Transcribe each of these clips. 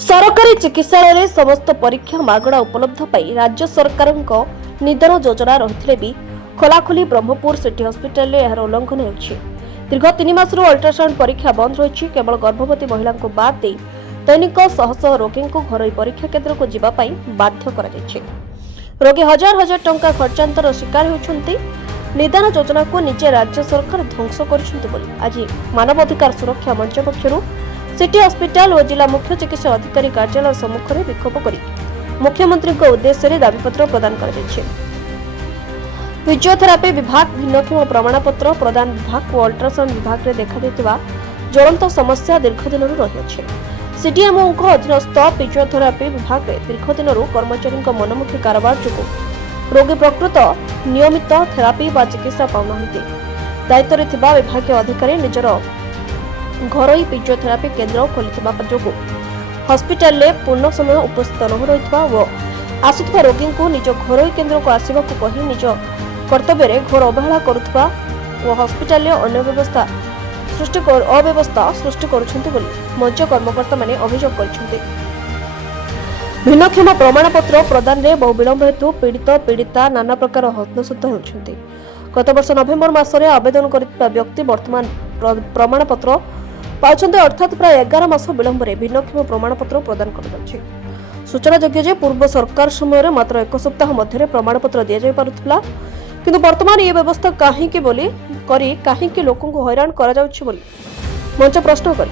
सरकारी चिकित्सालय समस्त परीक्षा मागणा उपलब्ध पाई राज्य सरकार निदान योजना रही भी खोलाखोली ब्रह्मपुर सिटी हस्पिटाल यार उल्लंघन हो दीर्घ 3 मासरू अल्ट्रासाउंड परीक्षा बंद रही केवल गर्भवती महिला को बाद दे दैनिक शह शह रोगी को घर परीक्षा केन्द्र को जावाई बाध्य कर रोगी हजार हजार टंका खर्चांतर शिकार होती निदान योजना को निजे राज्य सरकार ध्वंस कर आज मानवाधिकार सुरक्षा मंच पक्षर सिटी हस्पिटाल और जिला मुख्य चिकित्सा अधिकारी कार्यालय सम्मुख में विक्षोभ कर मुख्यमंत्री उद्देश्य दाबीपत्र प्रदान कर फिजियोथेरापी विभाग भिन्नक्षम प्रमाणपत्र प्रदान विभाग और अल्ट्रासाउंड विभाग में देखा ज्वलंत समस्या दीर्घ दिन रही सीडीएमओ अधीनस्थ फिजियोथेरापी विभाग में दीर्घ दिन कर्मचारी मनमुखी कारबार जो रोगी प्रकृत नियमित थेरापी व चिकित्सा पाऊना दायित्व विभाग अधिकारी निजर घर फिजियोथेरापी केन्द्र खोली जो हस्पिटाल पूर्ण समय उपस्थित न रही आसुवा रोगी को निज घर केन्द्र को आसवा कही निज कर्तव्य घोर अवहेला करुवा और हस्पिटाल अव्यवस्था सृष्टि कर मंच कर्मकर्ता माने अभियोग कर भिन्नक्षम प्रमाणपत्र प्रदान में बहु विलंब हेतु पीड़िता नाना प्रकार हस्तसत होती गत वर्ष नवेम्बर मासरे आवेदन कर व्यक्ति वर्तमान प्रमाणपत्र पाउछन्ते अर्थात प्राय 11 मास विलंब भिन्नक्षम प्रमाणपत्र प्रदान कर सूचनायोग्य पूर्व सरकार समय मात्र 1 सप्ताह मध्य प्रमाणपत्र दि जा पारुथिला किंतु वर्तमान ये व्यवस्था कहीं लोक हैरान करा मंच प्रश्न कर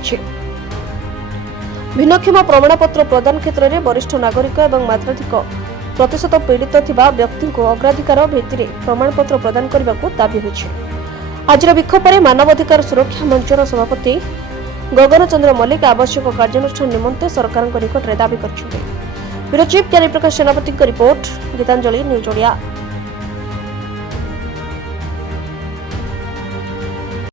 भिन्नक्षम प्रमाणपत्र प्रदान क्षेत्र में वरिष्ठ नागरिक और मात्राधिक प्रतिशत पीड़ित थिबा व्यक्ति को अग्राधिकार भित्ति प्रमाणपत्र प्रदान करने को दाबी होछि। आज विक्षोभ पर मानवाधिकार सुरक्षा मंचर सभापति गगन चंद्र मल्लिक आवश्यक कार्यानुष्ठान निमंते सरकार निकट में दाबी कर चीफ ज्ञानी प्रकाश सेनापति रिपोर्ट गीतांजलि न्यूज ओडिया।